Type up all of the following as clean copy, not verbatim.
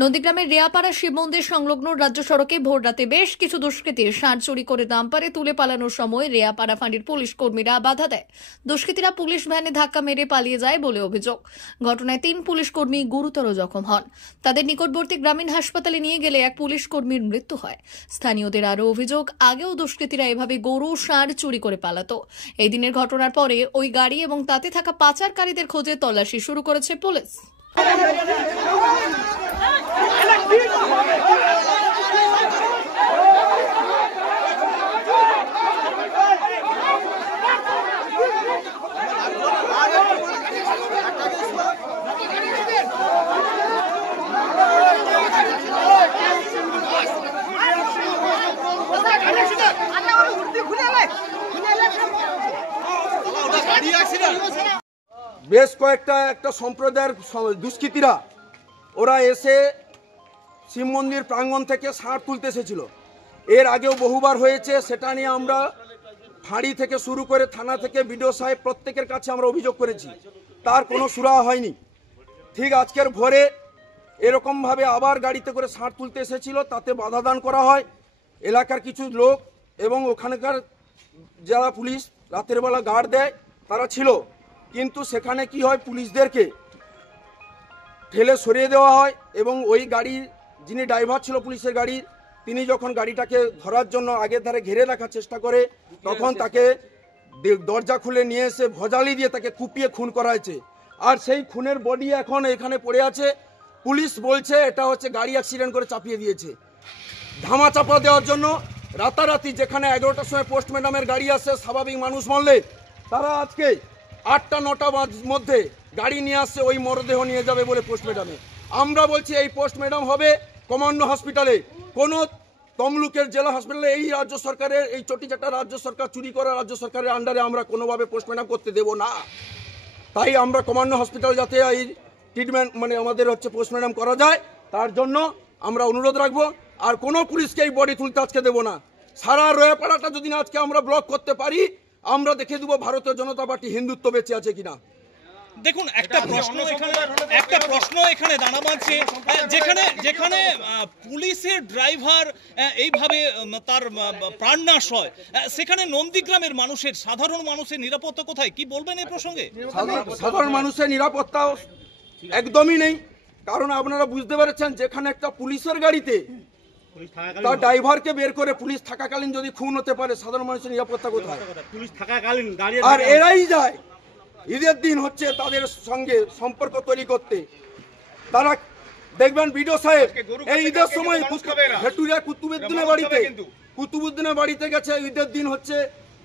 নন্দীগ্রামের রেয়াপাড়া শিব মন্দির সংলগ্ন রাজ্য সড়কে ভোর রাতে বেশ কিছু দুষ্কৃতীর ষাঁড় চুরি করে ডাম্পারে তুলে পালানোর সময় রেয়াপাড়া ফাঁড়ির পুলিশ কর্মীরা বাধা দেয়। দুষ্কৃতীরা পুলিশ ভ্যানে ধাক্কা মেরে পালিয়ে যায় বলে অভিযোগ। ঘটনায় 3 পুলিশ কর্মী গুরুতর জখম হন। তাদের নিকটবর্তী গ্রামীণ হাসপাতালে নিয়ে গেলে এক পুলিশ কর্মীর মৃত্যু হয়। স্থানীয়দের আরও অভিযোগ, আগেও দুষ্কৃতীরা এভাবে গরু ষাঁড় চুরি করে পালাতো। এই দিনের ঘটনার পরে ওই গাড়ি এবং তাতে থাকা পাচারকারীদের খোঁজে তল্লাশি শুরু করেছে পুলিশ। বেশ কয়েকটা সম্প্রদায়ের দুষ্কৃতীরা ওরা এসে শিব মন্দির প্রাঙ্গণ থেকে ষাঁড় তুলতে এসেছিল। এর আগেও বহুবার হয়েছে। সেটা নিয়ে আমরা ফাঁড়ি থেকে শুরু করে থানা থেকে বিডিও সাহেব প্রত্যেকের কাছে আমরা অভিযোগ করেছি, তার কোনো সুরাহা হয়নি। ঠিক আজকের ভোরে এরকমভাবে আবার গাড়িতে করে ষাঁড় তুলতে এসেছিল, তাতে বাধা দান করা হয়। এলাকার কিছু লোক এবং ওখানকার যারা পুলিশ রাতের বেলা গার্ড দেয় তারা ছিল, কিন্তু সেখানে কি হয়, পুলিশদেরকে ঠেলে সরিয়ে দেওয়া হয় এবং ওই গাড়ির যিনি ড্রাইভার ছিল পুলিশের গাড়ির, তিনি যখন গাড়িটাকে ধরার জন্য আগের ধারে ঘিরে রাখার চেষ্টা করে, তখন তাকে দরজা খুলে নিয়ে এসে ভজালি দিয়ে তাকে কুপিয়ে খুন করা হয়েছে। আর সেই খুনের বডি এখন এখানে পড়ে আছে। পুলিশ বলছে এটা হচ্ছে গাড়ি অ্যাক্সিডেন্ট করে চাপিয়ে দিয়েছে। ধামা চাপা দেওয়ার জন্য রাতারাতি, যেখানে 11টার সময় পোস্ট ম্যাডামের গাড়ি আসে, স্বাভাবিক মানুষ মরলে তারা আজকে 8টা-9টার মধ্যে গাড়ি নিয়ে আসছে ওই মরদেহ নিয়ে যাবে বলে পোস্ট ম্যাডামে। আমরা বলছি এই পোস্ট ম্যাডাম হবে কমান্ডো হসপিটালে, কোনো তমলুকের জেলা হসপিটালে। এই রাজ্য সরকারের, এই চটিচাটা রাজ্য সরকার চুরি করা রাজ্য সরকারের আন্ডারে আমরা কোনোভাবে পোস্ট ম্যাডাম করতে দেব না। তাই আমরা কমান্ডো হসপিটাল যাতে এই ট্রিটমেন্ট আমাদের পোস্ট ম্যাডাম করা যায়, তার জন্য আমরা অনুরোধ রাখবো। আর কোনো পুলিশকে এই বডি তুলতে আজকে দেবো না। সারা রয়াপাড়াটা যদি আজকে আমরা ব্লক করতে পারি, আমরা দেখে দেবো ভারতীয় জনতা পার্টি হিন্দুত্ব বেঁচে আছে কিনা। দেখুন, একটা প্রশ্ন এখানে দানা বাঁধছে, যেখানে পুলিশের ড্রাইভার এইভাবে তার প্রাণনাশ হয়, সেখানে নন্দীগ্রামের মানুষের, সাধারণ মানুষের নিরাপত্তা কোথায়? কি বলবেন এই প্রসঙ্গে? সাধারণ মানুষের নিরাপত্তা একদমই নেই। কারণ আপনারা বুঝতে পেরেছেন, যেখানে একটা পুলিশের গাড়িতে তার ড্রাইভারকে বের করে পুলিশ থাকাকালীন যদি খুন হতে পারে, সাধারণ মানুষের নিরাপত্তা কোথায়? পুলিশ থাকাকালীন আর এরাই যায় ঈদের দিন হচ্ছে তাদের সঙ্গে সম্পর্ক তৈরি করতে। তারা দেখবেন বিডিও সাহেব এই ঈদের সময় ভেটুরিয়া কুতুবুদ্দিনের বাড়িতে গেছে, ঈদের দিন হচ্ছে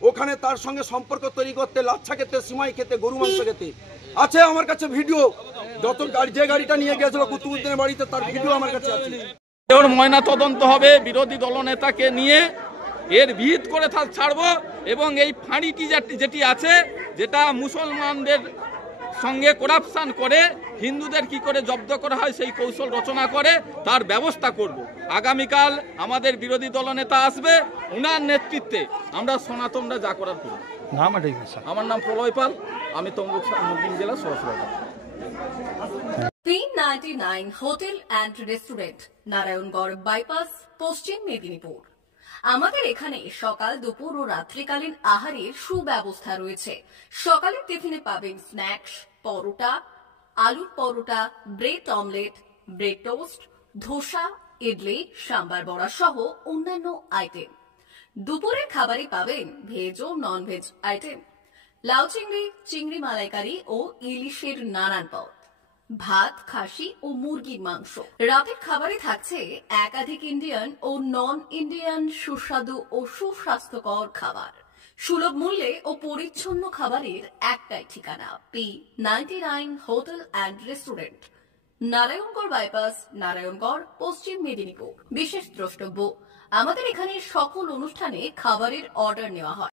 ওখানে তার সঙ্গে সম্পর্ক তৈরি করতে, লাচ্ছা খেতে, সিমাই খেতে, গরু মাংস খেতে। আছে আমার কাছে ভিডিও, যত যে গাড়িটা নিয়ে গেছিল কুতুবুদ্দিনের বাড়িতে, তার ভিডিও আমার কাছে আছে। ওর ময়না তদন্ত হবে, বিরোধী দলনেতাকে নিয়ে এর ভিত করে ছাড়বো। এবং এই ফাঁড়িটি যেটি আছে, যেটা মুসলমানদের সঙ্গে করাপশন করে হিন্দুদের কি করে জব্দ করা হয় সেই কৌশল রচনা করে, তার ব্যবস্থা করব। আগামীকাল আমাদের বিরোধী দলনেতা আসবে, উনার নেতৃত্বে আমরা সনাতনরা যা করার করব। আমার নাম প্রলয় পাল, আমি তমলুক জেলা সহসভাপতি। 399 hotel and restaurant, Narayangarh bypass, পশ্চিম মেদিনীপুর। আমাদের এখানে সকাল, দুপুর ও রাত্রিকালীন আহারের সুব্যবস্থা রয়েছে। সকালের টিফিনে পাবেন স্ন্যাক্স, পরোটা, আলুর paratha, bread omelette, bread toast, dosa, idli, sambar বড়া সহ অন্যান্য আইটেম। দুপুরের খাবারে পাবেন ভেজ ও নন ভেজ আইটেম, লাউ চিংড়ি, চিংড়ি মালাইকারি ও ইলিশের নানান পদ, ভাত, খাসি ও মুরগির মাংস। রাতের খাবারে থাকছে একাধিক ইন্ডিয়ান ও নন ইন্ডিয়ান সুস্বাদু ও সুস্বাস্থ্যকর খাবার। সুলভ মূল্যে ও পরিচ্ছন্ন খাবারের একটাই ঠিকানা, P99 hotel and restaurant, Narayangarh bypass, Narayangarh, পশ্চিম মেদিনীপুর। বিশেষ দ্রষ্টব্য, আমাদের এখানে সকল অনুষ্ঠানে খাবারের অর্ডার নেওয়া হয়।